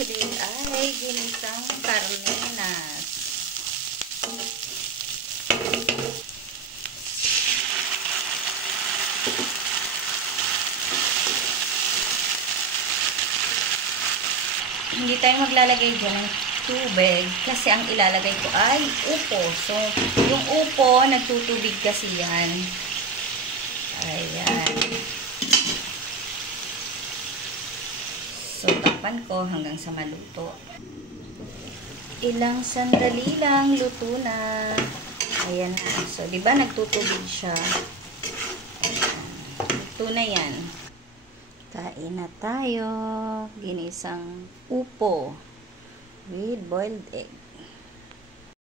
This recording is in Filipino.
today ay ginisang karnenas. Hindi tayo maglalagay dyan ng tubig kasi ang ilalagay ko ay upo. So, yung upo, nagtutubig kasi yan. Ayan. So, takpan ko hanggang sa maluto. Ilang sandali lang, luto na. Ayan na. So, di ba nagtutubig siya? Ayan. Luto na yan. Kain na tayo. Ginisang upo with boiled egg.